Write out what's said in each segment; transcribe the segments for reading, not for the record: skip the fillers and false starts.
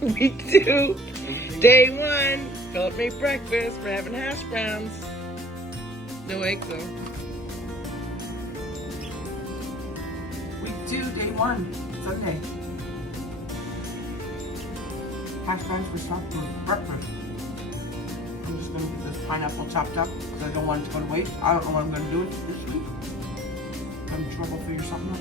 Week 2, day 1. Philip made breakfast. We're having hash browns. No eggs though. Week 2, day 1, Sunday. Hash browns for supper for breakfast. I'm just going to get this pineapple chopped up because I don't want it to go to waste. I don't know what I'm going to do with it this week. I'm in trouble figure something out.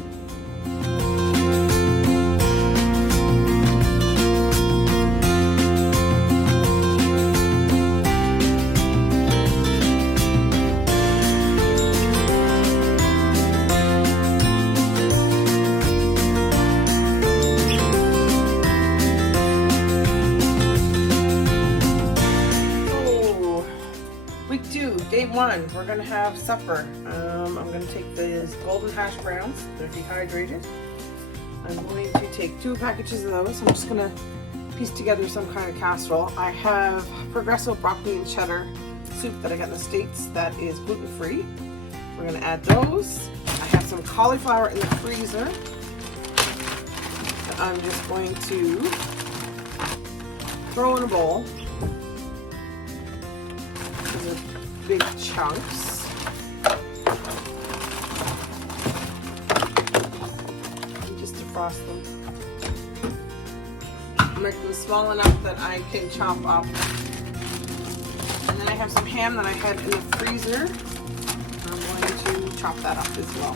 Day 1, we're going to have supper. I'm going to take these golden hash browns. They're dehydrated. I'm going to take 2 packages of those. I'm just going to piece together some kind of casserole. I have Progresso broccoli and cheddar soup that I got in the States that is gluten-free. We're going to add those. I have some cauliflower in the freezer that I'm just going to throw in a bowl. Big chunks. And just defrost them. Make them small enough that I can chop up. And then I have some ham that I had in the freezer. I'm going to chop that up as well.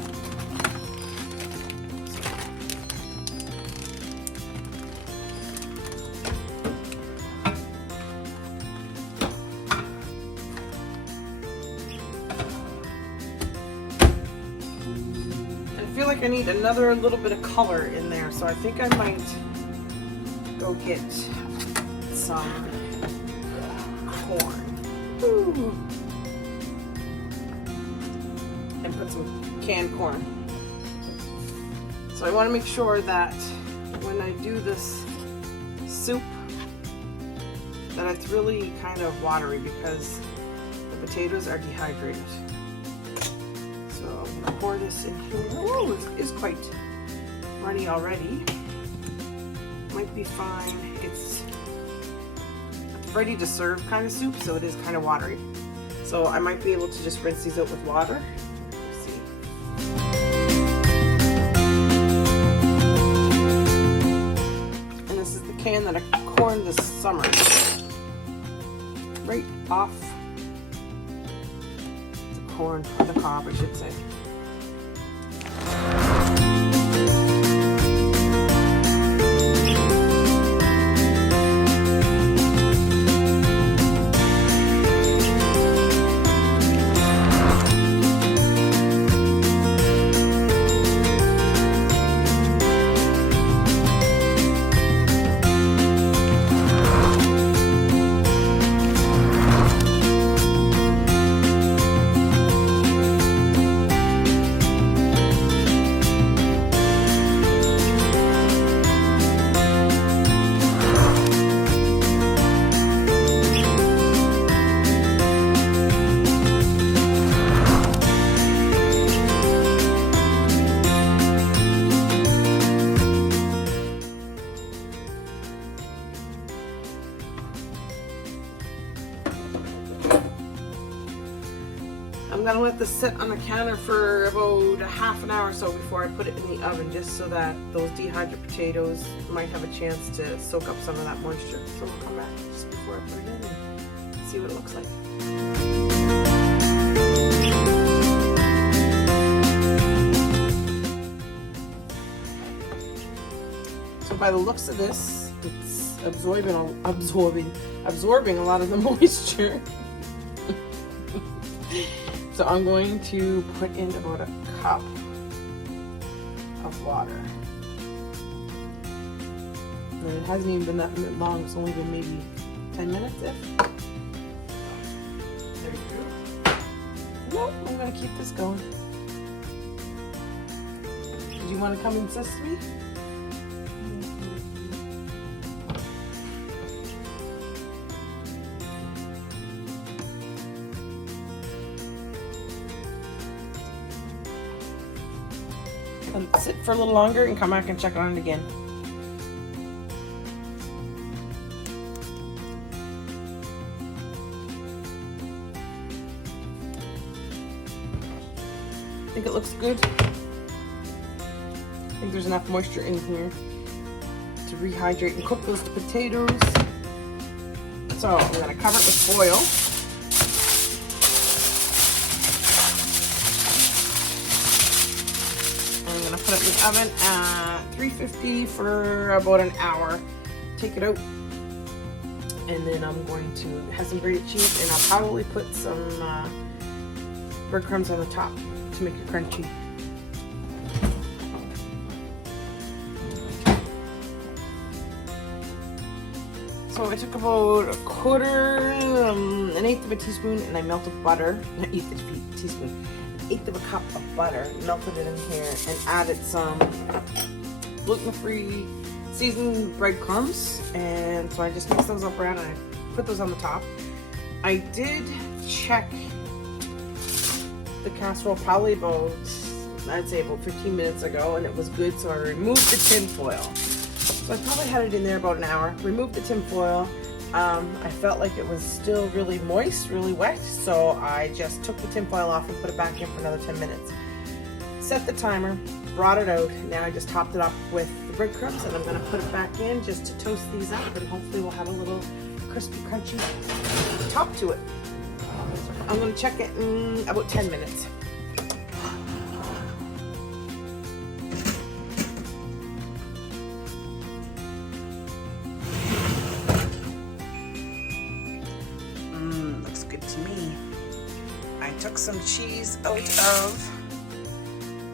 I feel like I need another little bit of color in there, so I think I might go get some corn. Ooh. And put some canned corn. So I want to make sure that when I do this soup that it's really kind of watery because the potatoes are dehydrated. So I'm going to pour this in here. Oh, it is quite runny already. Might be fine. It's ready to serve kind of soup, so it is kind of watery. So I might be able to just rinse these out with water. Let's see. And this is the can that I corned this summer. Right off corn, or the cob, I should say. I'm going to let this sit on the counter for about a half an hour or so before I put it in the oven, just so that those dehydrated potatoes might have a chance to soak up some of that moisture. So we'll come back just before I put it in and see what it looks like. So by the looks of this, it's absorbing a lot of the moisture. So I'm going to put in about a cup of water. And it hasn't even been that long, it's only been maybe 10 minutes if. There you go. Nope, I'm going to keep this going. Did you want to come and assist me? Let it sit for a little longer and come back and check on it again. think it looks good. I think there's enough moisture in here to rehydrate and cook those potatoes. So I'm going to cover it with foil. I'm going to put it in the oven at 350 for about an hour. Take it out. And then I'm going to have some grated cheese, and I'll probably put some breadcrumbs on the top to make it crunchy. So I took about a quarter, an eighth of a teaspoon, and I melted butter, not eighth of a teaspoon, an eighth of a cup of butter, melted it in here, and added some gluten-free seasoned breadcrumbs. And so I just mixed those up around and I put those on the top. I did check the casserole probably about, I'd say about 15 minutes ago, and it was good, so I removed the tin foil. So I probably had it in there about an hour. Removed the tin foil. I felt like it was still really moist, really wet, so I just took the tin foil off and put it back in for another 10 minutes. Set the timer, brought it out. Now I just topped it up with the breadcrumbs, and I'm going to put it back in just to toast these up, and hopefully we'll have a little crispy, crunchy top to it. I'm going to check it in about 10 minutes. Looks good to me. I took some cheese out of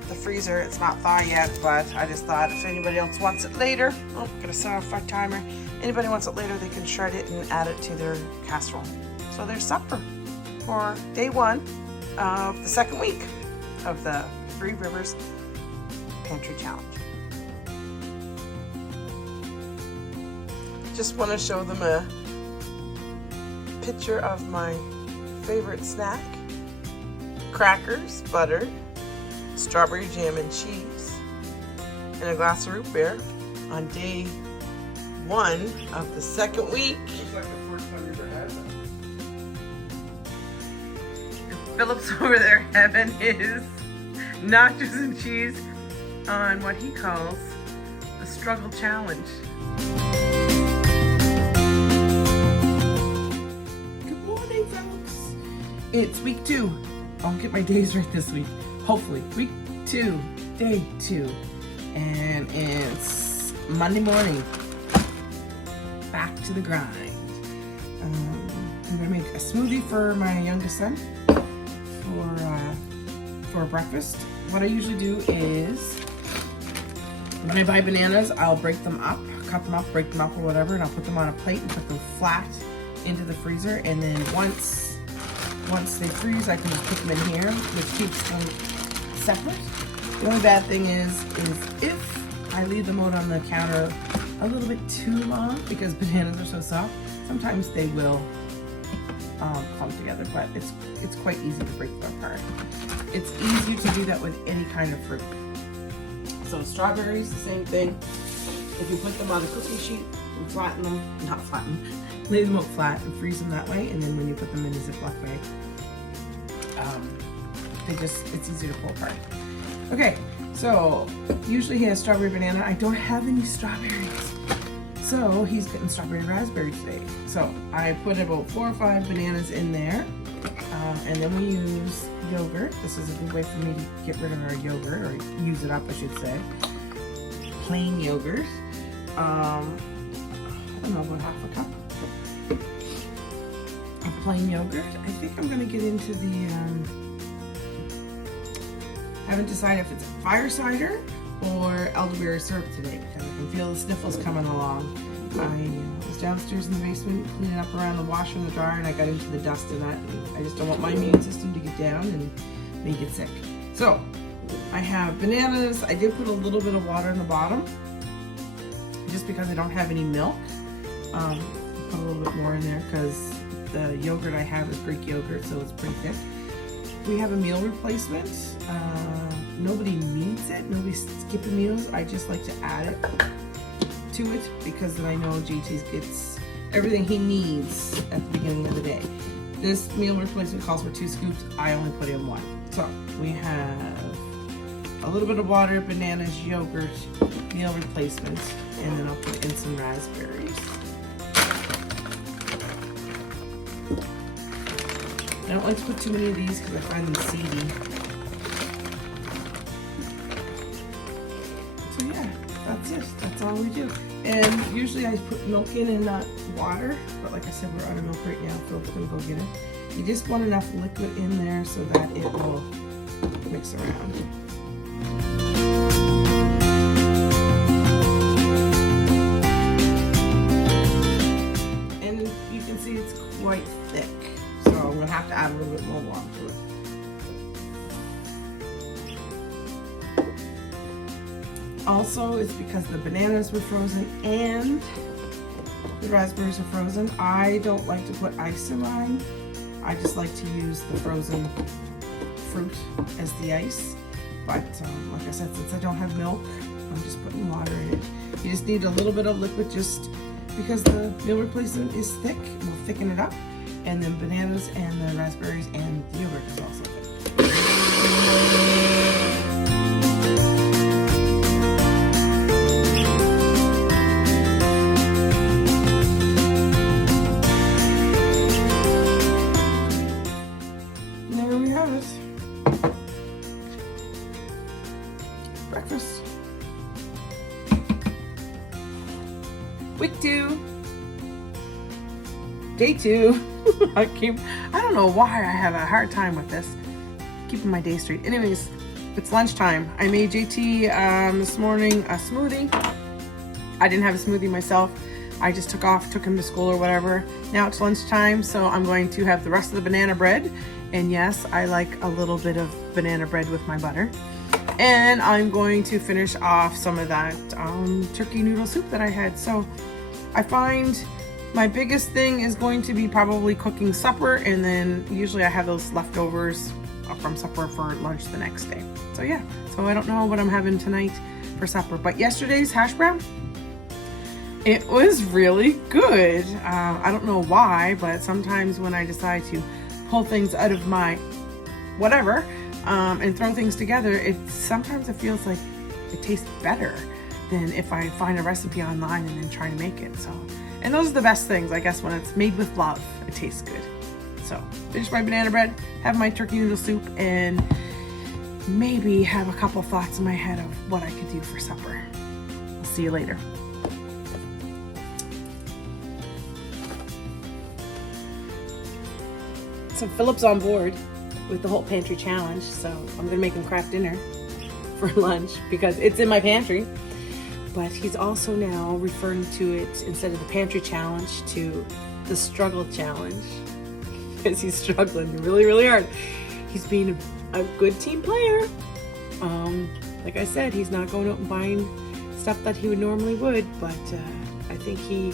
the freezer. It's not thawed yet, but I just thought if anybody else wants it later, gonna set off my timer. Anybody wants it later, they can shred it and add it to their casserole. So there's supper for day 1 of the 2nd week of the Three Rivers Pantry Challenge. Just want to show them a picture of my favorite snack: crackers, butter, strawberry jam and cheese, and a glass of root beer on day 1 of the 2nd week. Looks like the first time you've ever had that. Philip's over there having his nachos and cheese on what he calls the struggle challenge. Good morning, folks. It's week 2. I'll get my days right this week. Hopefully. Week 2, day 2. And it's Monday morning. Back to the grind. I'm gonna make a smoothie for my youngest son for breakfast. What I usually do is when I buy bananas, I'll break them up, cut them up, break them up or whatever, and I'll put them on a plate and put them flat into the freezer. And then once they freeze, I can just put them in here, which keeps them separate. The only bad thing is if I leave them out on the counter a little bit too long, because bananas are so soft, sometimes they will clump together, but it's quite easy to break them apart. It's easier to do that with any kind of fruit. So strawberries, the same thing. If you put them on a cookie sheet and flatten them, lay them out flat and freeze them that way, and then when you put them in a Ziploc bag, it's easy to pull apart. Okay, so usually he has strawberry banana. I don't have any strawberries, so he's getting strawberry raspberry today. So I put about 4 or 5 bananas in there, and then we use yogurt. This is a good way for me to get rid of our yogurt, or use it up, I should say. Plain yogurt. I don't know, about half a cup of plain yogurt. I think I'm gonna get into the I haven't decided if it's fire cider or elderberry syrup today, because I can feel the sniffles coming along. I was downstairs in the basement cleaning up around the washer and the dryer, and I got into the dust in that, and I just don't want my immune system to get down and make it sick. So I have bananas. I did put a little bit of water in the bottom just because I don't have any milk. Put a little bit more in there because the yogurt I have is Greek yogurt, so it's pretty thick. We have a meal replacement. Nobody needs it. Nobody's skipping meals. I just like to add it to it because then I know JT gets everything he needs at the beginning of the day. This meal replacement calls for 2 scoops. I only put in 1. So we have a little bit of water, bananas, yogurt, meal replacement, and then I'll put in some raspberries. I don't like to put too many of these because I find them seedy. So yeah, that's it. That's all we do. And usually I put milk in and not water, but like I said, we're out of milk right now. Philip's gonna go get it. You just want enough liquid in there so that it will mix around. And you can see it's quite thick, so I'm gonna have to add a little bit more water to it. Also, it's because the bananas were frozen and the raspberries are frozen. I don't like to put ice in mine. I just like to use the frozen fruit as the ice. But like I said, since I don't have milk, I'm just putting water in it. You just need a little bit of liquid just because the meal replacement is thick. We'll thicken it up. And then bananas and the raspberries and the yogurt is also thick. Breakfast. Week 2. Day 2. I don't know why I have a hard time with this. Keeping my day straight. Anyways, it's lunchtime. I made JT this morning a smoothie. I didn't have a smoothie myself. I just took him to school or whatever. Now it's lunchtime, so I'm going to have the rest of the banana bread. And yes, I like a little bit of banana bread with my butter. And I'm going to finish off some of that turkey noodle soup that I had. So I find my biggest thing is going to be probably cooking supper, and then usually I have those leftovers from supper for lunch the next day. So yeah, so I don't know what I'm having tonight for supper, but yesterday's hash brown, it was really good. I don't know why, but sometimes when I decide to pull things out of my whatever, and throw things together, sometimes it feels like it tastes better than if I find a recipe online and then try to make it. So, and those are the best things, I guess, when it's made with love, it tastes good. So, finish my banana bread, have my turkey noodle soup, and maybe have a couple thoughts in my head of what I could do for supper. I'll see you later. So Philip's on board with the whole pantry challenge, so I'm gonna make him craft dinner for lunch because it's in my pantry. But he's also now referring to it, instead of the pantry challenge, to the struggle challenge, because he's struggling really, really hard. He's being a good team player. Like I said, he's not going out and buying stuff that he would normally would, but I think he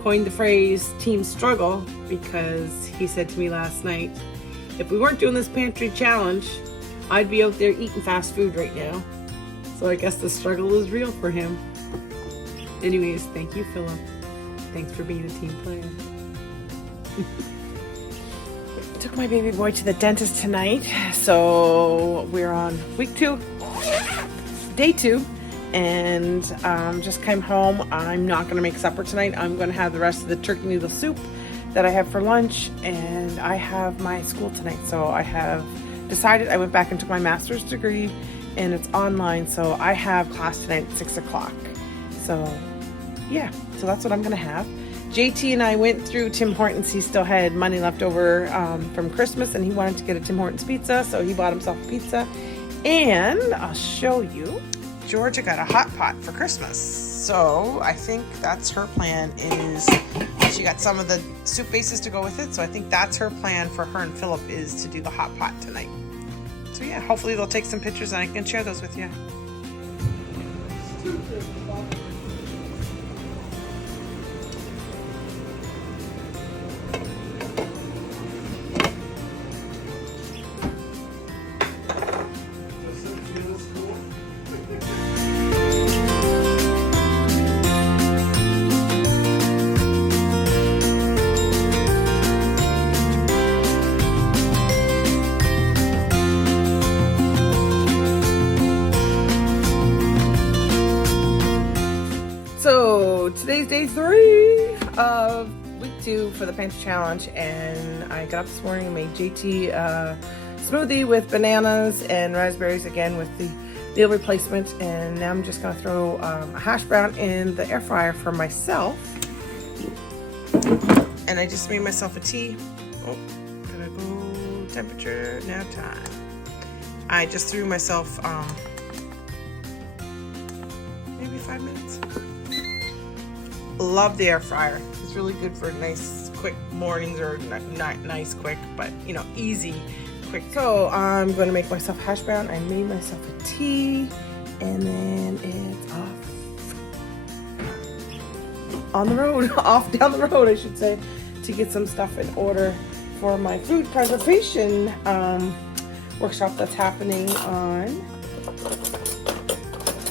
coined the phrase team struggle because he said to me last night, if we weren't doing this pantry challenge, I'd be out there eating fast food right now. So I guess the struggle is real for him. Anyways, thank you, Philip. Thanks for being a team player. Took my baby boy to the dentist tonight. So we're on week 2, day 2. And just came home. I'm not going to make supper tonight. I'm going to have the rest of the turkey noodle soup that I have for lunch, and I have my school tonight. So I have decided, I went back and took my master's degree, and it's online, so I have class tonight at 6 o'clock. So yeah, so that's what I'm going to have. JT and I went through Tim Hortons. He still had money left over from Christmas, and he wanted to get a Tim Hortons pizza, so he bought himself a pizza. And I'll show you. Georgia got a hot pot for Christmas, so I think that's her plan. Is she got some of the soup bases to go with it, so I think that's her plan for her and Philip, is to do the hot pot tonight. So yeah, hopefully they'll take some pictures and I can share those with you. So today's day 3 of week 2 for the pantry challenge, and I got up this morning and made JT smoothie with bananas and raspberries again with the meal replacement, and now I'm just gonna throw a hash brown in the air fryer for myself. And I just made myself a tea. Oh, gotta go temperature now time. I just threw myself maybe 5 minutes. Love the air fryer. It's really good for nice quick mornings, or not nice quick, but you know, easy quick. So I'm going to make myself hash brown. I made myself a tea, and then it's off on the road, off down the road I should say, to get some stuff in order for my food preservation workshop that's happening on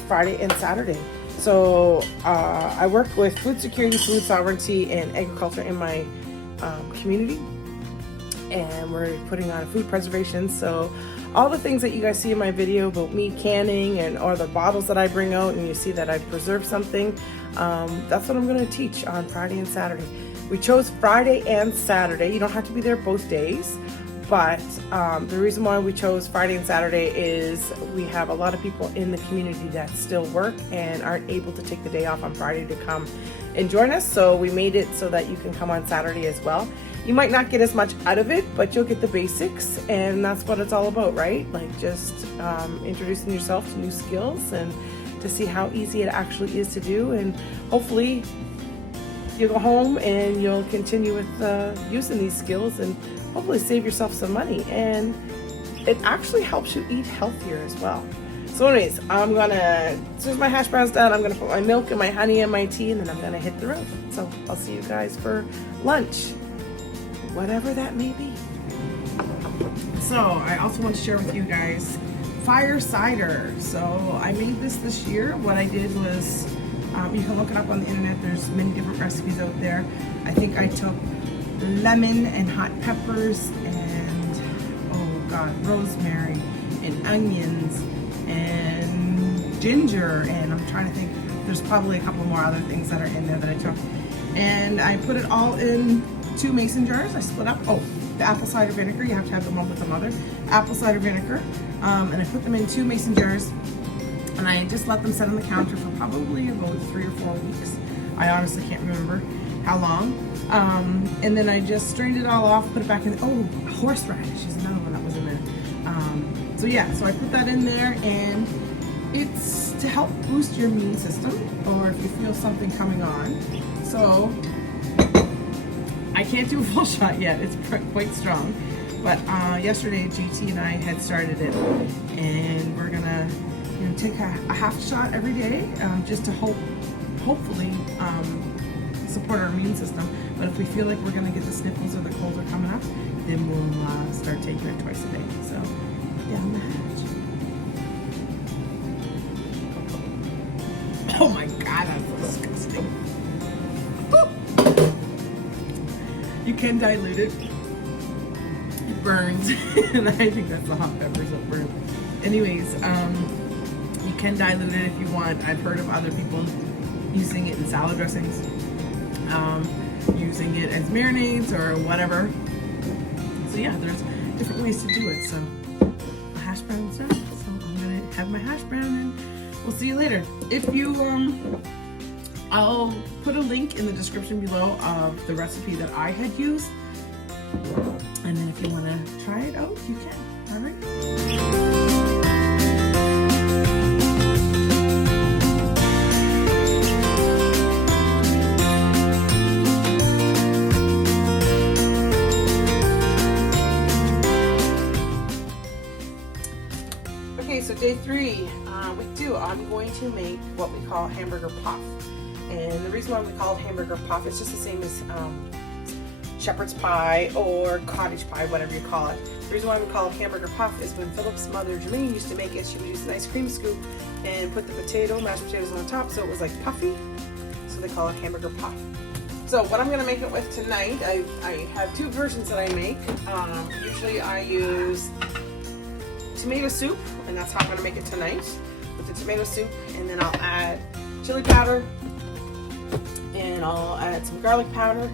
Friday and Saturday. So I work with food security, food sovereignty, and agriculture in my community, and we're putting on a food preservation. So all the things that you guys see in my video about me canning and or the bottles that I bring out, and you see that I've preserved something, that's what I'm going to teach on Friday and Saturday. We chose Friday and Saturday. You don't have to be there both days. But the reason why we chose Friday and Saturday is we have a lot of people in the community that still work and aren't able to take the day off on Friday to come and join us. So we made it so that you can come on Saturday as well. You might not get as much out of it, but you'll get the basics, and that's what it's all about, right? Like just introducing yourself to new skills and to see how easy it actually is to do, and hopefully you'll go home and you'll continue with using these skills and hopefully save yourself some money, and it actually helps you eat healthier as well. So anyways, I'm gonna, as soon as my hash brown's done, I'm gonna put my milk and my honey and my tea, and then I'm gonna hit the road. So I'll see you guys for lunch, whatever that may be. So I also want to share with you guys Fire Cider. So I made this year. What I did was, you can look it up on the internet. There's many different recipes out there. I think I took lemon and hot peppers and, oh god, rosemary and onions and ginger, and I'm trying to think, there's probably a couple more other things that are in there that I took, and I put it all in 2 mason jars. I split up, oh, the apple cider vinegar, you have to have the one with the mother, apple cider vinegar, and I put them in 2 mason jars, and I just let them sit on the counter for probably about 3 or 4 weeks. I honestly can't remember how long. And then I just strained it all off, put it back in. Oh, horseradish is another one that was in there. So yeah, so I put that in there, and it's to help boost your immune system, or if you feel something coming on. So I can't do a full shot yet, it's quite strong. But yesterday JT and I had started it, and we're gonna take a half shot every day, just to hopefully support our immune system. But if we feel like we're gonna get the sniffles or the colds are coming up, then we'll start taking it twice a day. So down the hatch. Oh my god, that's disgusting. Woo! You can dilute it. It burns. And I think that's the hot peppers that burn. Anyways, you can dilute it if you want. I've heard of other people using it in salad dressings, using it as marinades or whatever. So yeah, there's different ways to do it. So the hash brown's done. So I'm gonna have my hash brown, and we'll see you later. If you, I'll put a link in the description below of the recipe that I had used. And then if you wanna try it out, you can, all right? So day 3, week 2, I'm going to make what we call hamburger puff. And the reason why we call it hamburger puff, it's just the same as shepherd's pie or cottage pie, whatever you call it. The reason why we call it hamburger puff is when Philip's mother, Jermaine, used to make it, she would use an ice cream scoop and put the mashed potatoes on top, so it was like puffy. So they call it hamburger puff. So what I'm going to make it with tonight, I have 2 versions that I make. Usually I use tomato soup, and that's how I'm going to make it tonight, with the tomato soup, and then I'll add chili powder, and I'll add some garlic powder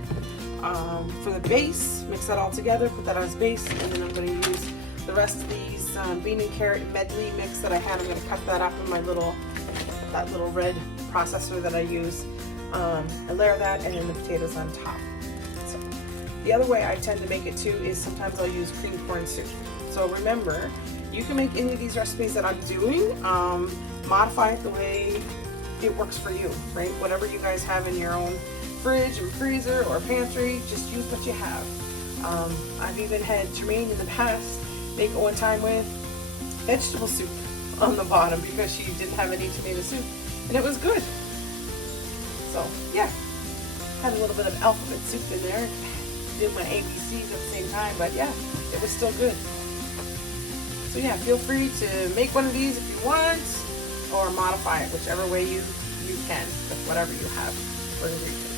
for the base. Mix that all together, put that as base, and then I'm going to use the rest of these bean and carrot medley mix that I had. I'm going to cut that up in my little red processor that I use. I layer that and then the potatoes on top. So, the other way I tend to make it too is sometimes I'll use cream corn soup. So remember, you can make any of these recipes that I'm doing, modify it the way it works for you, right? Whatever you guys have in your own fridge and freezer or pantry, just use what you have. I've even had Tremaine in the past make it one time with vegetable soup on the bottom because she didn't have any tomato soup, and it was good. So yeah, had a little bit of alphabet soup in there, did my ABCs at the same time, but yeah, it was still good. So yeah, feel free to make one of these if you want, or modify it whichever way you can with whatever you have for ingredients.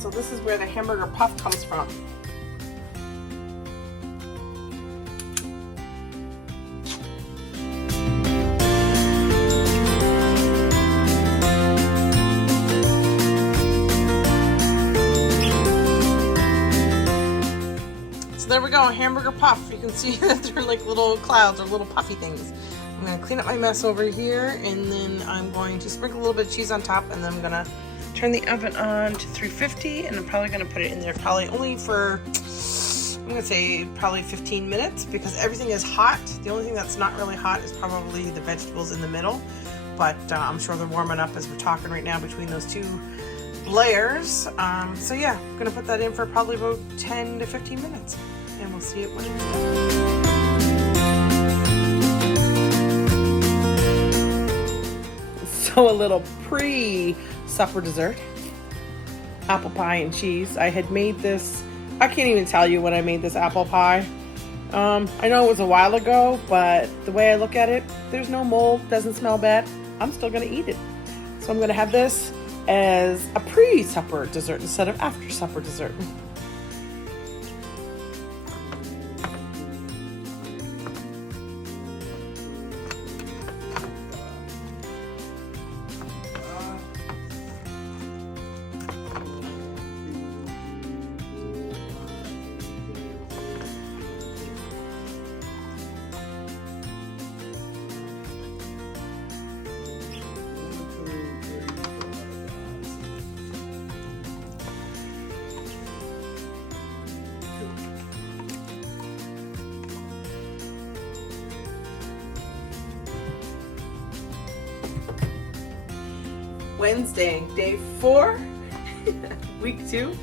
So this is where the hamburger puff comes from. So there we go, hamburger puff. You can see that they're like little clouds or little puffy things. I'm gonna clean up my mess over here, and then I'm going to sprinkle a little bit of cheese on top, and then I'm gonna turn the oven on to 350, and I'm probably going to put it in there probably only for, I'm going to say probably 15 minutes because everything is hot. The only thing that's not really hot is probably the vegetables in the middle, but I'm sure they're warming up as we're talking right now between those two layers. So yeah, I'm going to put that in for probably about 10 to 15 minutes, and we'll see it when it's done. So a little supper dessert, apple pie and cheese. I had made this, I can't even tell you when I made this apple pie. I know it was a while ago, but the way I look at it, there's no mold, doesn't smell bad. I'm still gonna eat it. So I'm gonna have this as a pre-supper dessert instead of after supper dessert. Wednesday, day 4, week 2.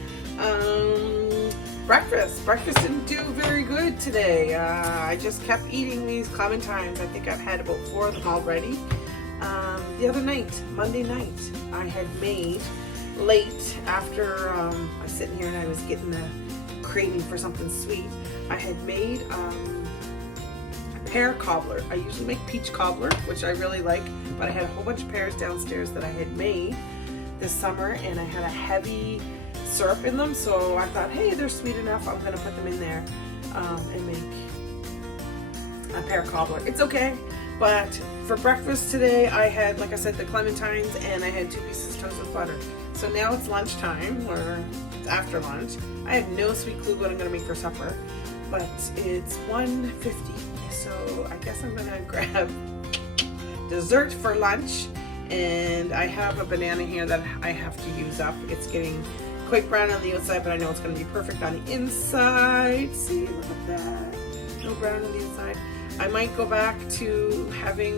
Breakfast didn't do very good today. I just kept eating these clementines. I think I've had about 4 of them already. The other night, Monday night, I had made late after I was sitting here and I was getting the craving for something sweet. I had made pear cobbler. I usually make peach cobbler, which I really like, but I had a whole bunch of pears downstairs that I had made this summer, and I had a heavy syrup in them, so I thought, hey, they're sweet enough, I'm gonna put them in there and make a pear cobbler. It's okay, but for breakfast today, I had, like I said, the clementines, and I had 2 pieces of toast with butter. So now it's lunchtime, or it's after lunch. I have no sweet clue what I'm gonna make for supper, but it's 1:50. So I guess I'm gonna grab dessert for lunch, and I have a banana here that I have to use up. It's getting quite brown on the outside, but I know it's gonna be perfect on the inside. See, look at that. No brown on the inside. I might go back to having,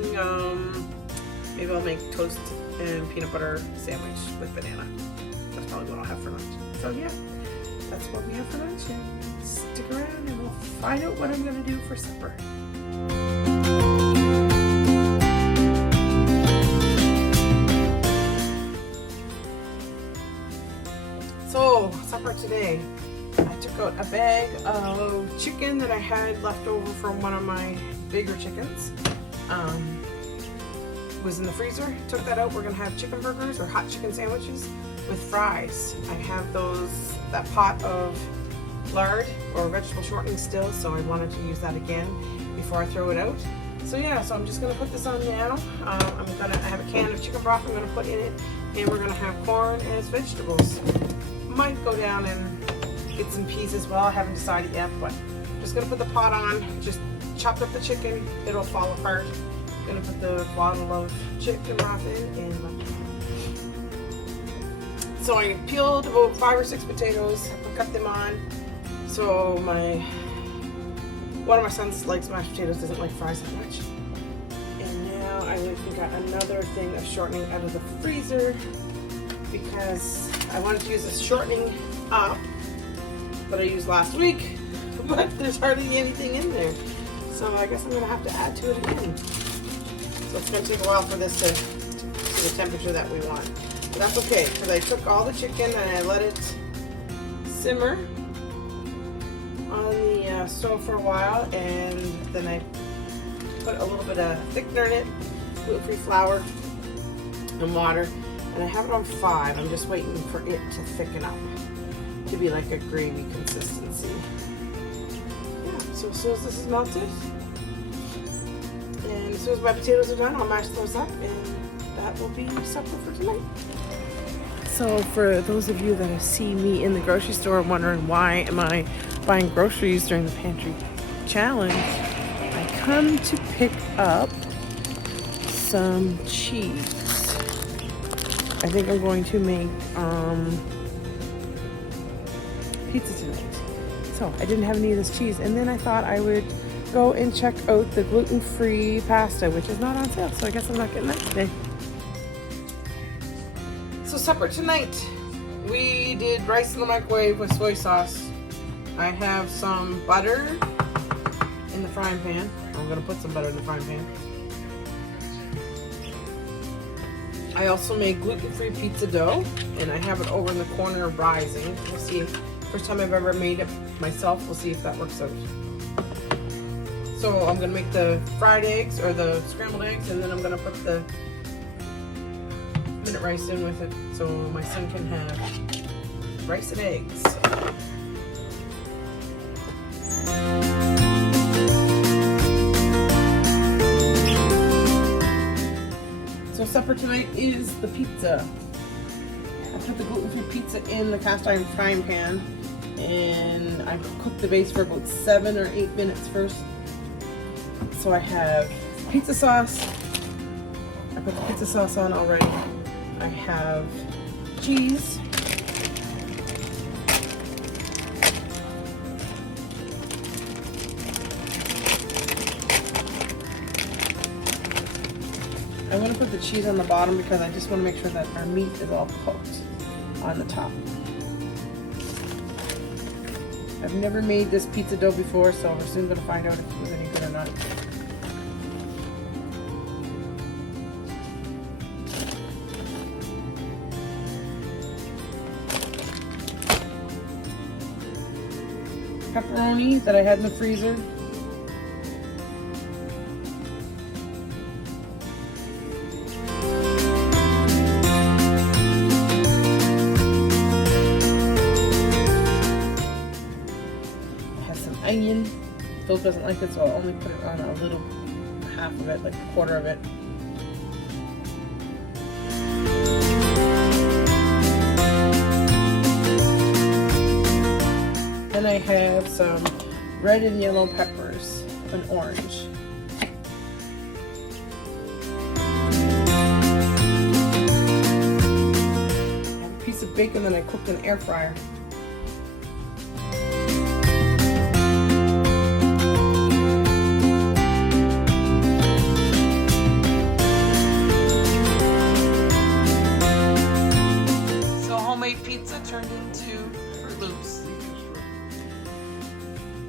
maybe I'll make toast and peanut butter sandwich with banana. That's probably what I'll have for lunch. So yeah, that's what we have for lunch, and stick around and we'll find out what I'm gonna do for supper. for today. I took out a bag of chicken that I had left over from one of my bigger chickens. Was in the freezer. Took that out. We're gonna have chicken burgers or hot chicken sandwiches with fries. I have that pot of lard or vegetable shortening still, so I wanted to use that again before I throw it out. So yeah, so I'm just gonna put this on now. I have a can of chicken broth I'm gonna put in it, and we're gonna have corn as vegetables. Might go down and get some peas as well. I haven't decided yet, but I'm just gonna put the pot on. Just chopped up the chicken. It'll fall apart. Gonna put the bottle of chicken broth in, and so I peeled about 5 or 6 potatoes. I cut them on. So one of my sons likes mashed potatoes, doesn't like fries that much. And now I went and got another thing of shortening out of the freezer because I wanted to use this shortening up that I used last week, but there's hardly anything in there. So I guess I'm gonna have to add to it again. So it's going to take a while for this to the temperature that we want. But that's okay, because I took all the chicken and I let it simmer on the stove for a while, and then I put a little bit of thickener in it, gluten-free flour and water, and I have it on 5. I'm just waiting for it to thicken up to be like a gravy consistency. Yeah, so as soon as this is melted, and as soon as my potatoes are done, I'll mash those up, and that will be supper for tonight. So for those of you that see me in the grocery store wondering why am I buying groceries during the pantry challenge, I come to pick up some cheese. I think I'm going to make pizza tonight. So I didn't have any of this cheese, and then I thought I would go and check out the gluten-free pasta, which is not on sale, so I guess I'm not getting that today. So supper tonight, we did rice in the microwave with soy sauce. I have some butter in the frying pan. I'm gonna put some butter in the frying pan. I also made gluten-free pizza dough, and I have it over in the corner rising. We'll see. First time I've ever made it myself. We'll see if that works out. So I'm gonna make the fried eggs or the scrambled eggs, and then I'm gonna put the minute rice in with it so my son can have rice and eggs. So supper tonight is the pizza. I put the gluten-free pizza in the cast iron frying pan, and I cooked the base for about 7 or 8 minutes first. So I have pizza sauce. I put the pizza sauce on already. I have cheese. I want to put the cheese on the bottom because I just want to make sure that our meat is all cooked on the top. I've never made this pizza dough before, so we're soon going to find out if it was any good or not. Pepperoni that I had in the freezer. Onion. Phil doesn't like it, so I'll only put it on a little, half of it, like a quarter of it. Then I have some red and yellow peppers and orange. I have a piece of bacon that I cooked in the air fryer. Pizza turned into Fruit Loops.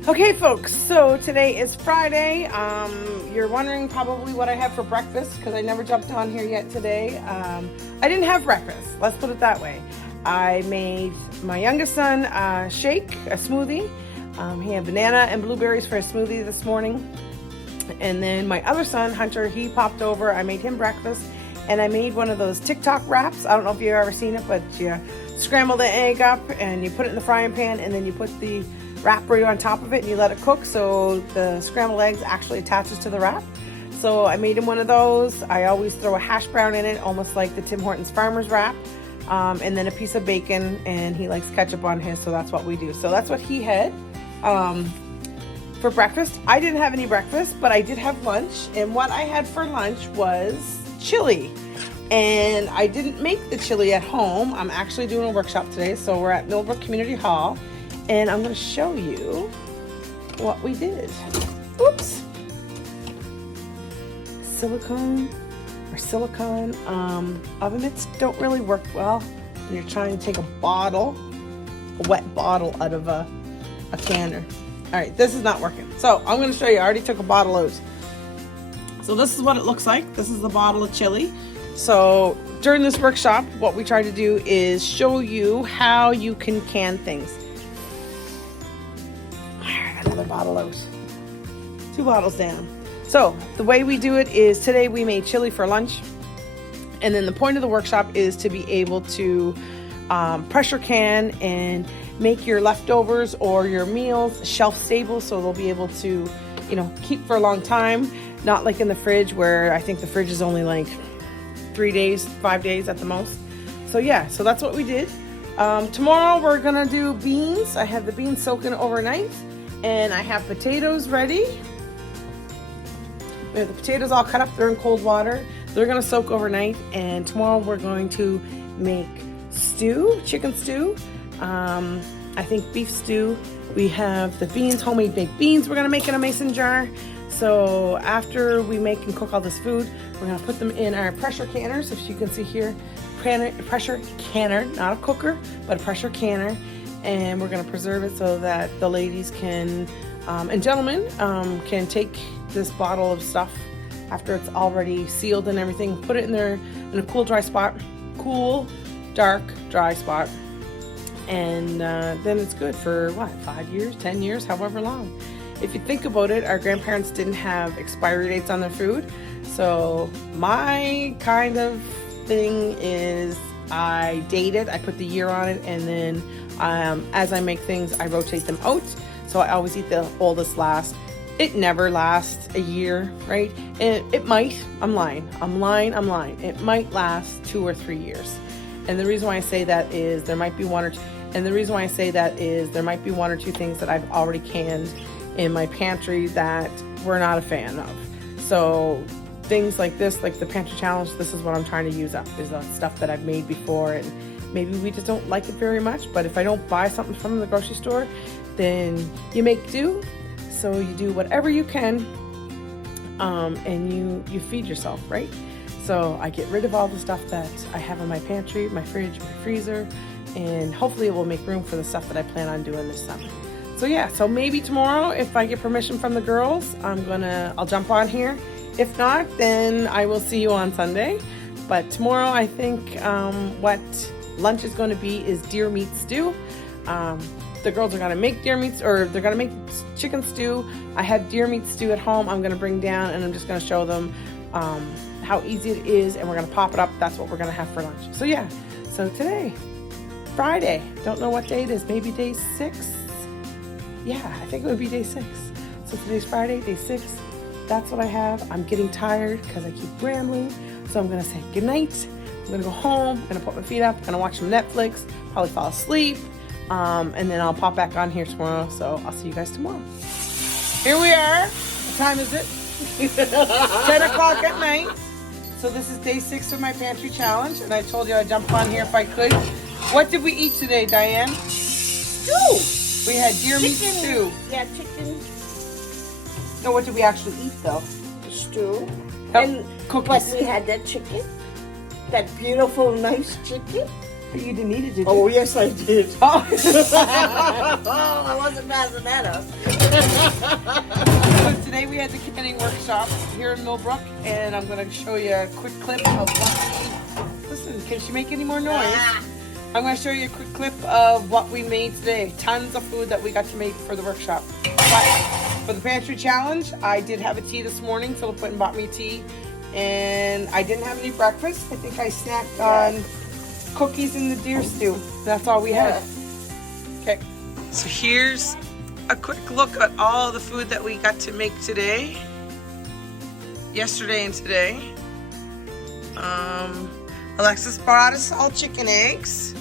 Okay folks, so today is Friday. You're wondering probably what I have for breakfast because I never jumped on here yet today. I didn't have breakfast, let's put it that way. I made my youngest son a smoothie. He had banana and blueberries for a smoothie this morning. And then my other son, Hunter, he popped over. I made him breakfast. And I made one of those TikTok wraps. I don't know if you've ever seen it, but you scramble the egg up and you put it in the frying pan, and then you put the wrap right on top of it and you let it cook so the scrambled eggs actually attaches to the wrap. So I made him one of those. I always throw a hash brown in it, almost like the Tim Hortons Farmer's Wrap. And then a piece of bacon, and he likes ketchup on his, so that's what we do. So that's what he had for breakfast. I didn't have any breakfast, but I did have lunch, and what I had for lunch was chili. And I didn't make the chili at home. I'm actually doing a workshop today, so we're at Millbrook Community Hall, and I'm going to show you what we did. Oops. Silicone oven mitts don't really work well when you're trying to take a wet bottle out of a canner. All right, this is not working. So I'm going to show you. I already took a bottle out. So this is what it looks like. This is the bottle of chili. So during this workshop, what we try to do is show you how you can can things. Another bottle out. 2 bottles down. So the way we do it is today we made chili for lunch. And then the point of the workshop is to be able to pressure can and make your leftovers or your meals shelf stable, so they'll be able to, keep for a long time. Not like in the fridge, where I think the fridge is only like 3 days, 5 days at the most. So yeah, so that's what we did. Tomorrow we're gonna do beans. I have the beans soaking overnight, and I have potatoes ready. We have the potatoes all cut up. They're in cold water. They're gonna soak overnight, and tomorrow we're going to make stew, chicken stew. I think beef stew. We have the beans, homemade baked beans we're gonna make in a mason jar. So after we make and cook all this food, we're gonna put them in our pressure canners. If you can see here, pressure canner, not a cooker, but a pressure canner. And we're gonna preserve it so that the ladies can, and gentlemen, can take this bottle of stuff after it's already sealed and everything, put it in there in a cool, dry spot, cool, dark, dry spot. And then it's good for 5 years, 10 years, however long. If you think about it, our grandparents didn't have expiry dates on their food. So my kind of thing is I date it, I put the year on it, and then as I make things, I rotate them out. So I always eat the oldest last. It never lasts a year, right? And it might, I'm lying. It might last 2 or 3 years. And the reason why I say that is there might be one or two things that I've already canned in my pantry that we're not a fan of. So things like this, like the pantry challenge, this is what I'm trying to use up, is the stuff that I've made before, and maybe we just don't like it very much. But if I don't buy something from the grocery store, then you make do. So you do whatever you can, and you feed yourself, right? So I get rid of all the stuff that I have in my pantry, my fridge, my freezer, and hopefully it will make room for the stuff that I plan on doing this summer. So yeah, so maybe tomorrow, if I get permission from the girls, I'll jump on here. If not, then I will see you on Sunday. But tomorrow, I think what lunch is going to be is deer meat stew. The girls are going to make they're going to make chicken stew. I have deer meat stew at home. I'm going to bring down, and I'm just going to show them how easy it is, and we're going to pop it up. That's what we're going to have for lunch. So yeah, so today, Friday, don't know what day it is, maybe day 6. Yeah, I think it would be day 6. So today's Friday, day 6. That's what I have. I'm getting tired because I keep rambling. So I'm going to say goodnight. I'm going to go home. I'm going to put my feet up. I'm going to watch some Netflix. Probably fall asleep. And then I'll pop back on here tomorrow. So I'll see you guys tomorrow. Here we are. What time is it? 10 o'clock at night. So this is day 6 of my pantry challenge. And I told you I'd jump on here if I could. What did we eat today, Diane? Stew. We had deer meat stew. Yeah, chicken. No, what did we actually eat though? Stew. Oh, And cookies. but we had that chicken. That beautiful, nice chicken. But you didn't eat it, did you? Oh, yes, I did. Oh. Oh, I wasn't passing that up. So today we had the canning workshop here in Millbrook, and I'm going to show you a quick clip of what we eat. Listen, can she make any more noise? I'm going to show you a quick clip of what we made today. Tons of food that we got to make for the workshop. But for the pantry challenge, I did have a tea this morning. Philip went and bought me tea. And I didn't have any breakfast. I think I snacked on cookies in the deer stew. That's all we had. Okay. So here's a quick look at all the food that we got to make today. Yesterday and today. Alexis brought us all chicken eggs.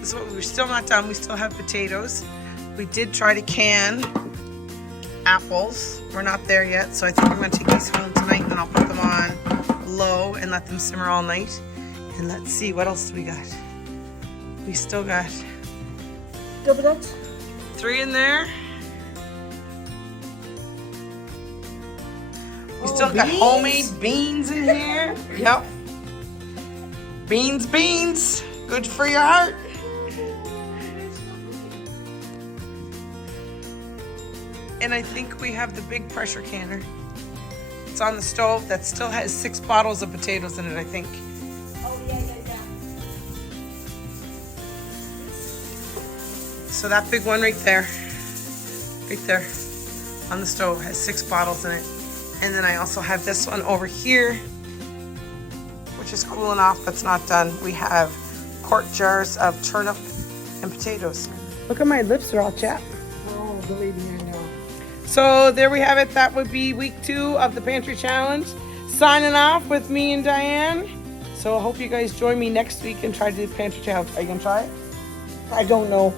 This is what we're still not done. We still have potatoes. We did try to can apples. We're not there yet, so I think I'm going to take these home tonight and I'll put them on low and let them simmer all night. And let's see, what else do we got? We still got Double that. 3 in there. We still got beans? homemade beans in here. Yep. Beans. Good for your heart. And I think we have the big pressure canner. It's on the stove that still has 6 bottles of potatoes in it, I think. Oh, yeah. So that big one right there on the stove has 6 bottles in it. And then I also have this one over here, which is cooling off, but it's not done. We have quart jars of turnip and potatoes. Look at my lips are all chapped. Oh, believe me, I know. So there we have it. That would be week 2 of the pantry challenge. Signing off with me and Diane. So I hope you guys join me next week and try to do the pantry challenge. Are you gonna try it? I don't know.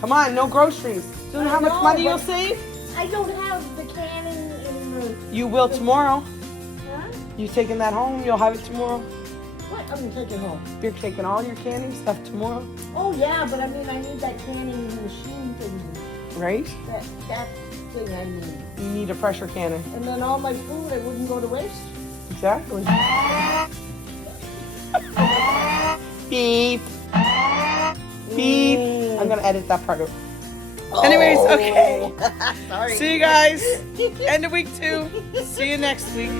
Come on, no groceries. Do you know how much money you'll save? I don't have the can in the... You will tomorrow. Huh? You taking that home? You'll have it tomorrow. What? I'm taking home. You're taking all your canning stuff tomorrow, Oh, yeah, but I mean, I need that canning machine thing. right? That thing I need. You need a pressure canner. And then all my food, it wouldn't go to waste. Exactly. Beep. Beep. I'm gonna edit that part out. Anyways, okay. Sorry. See you guys. End of week 2. See you next week.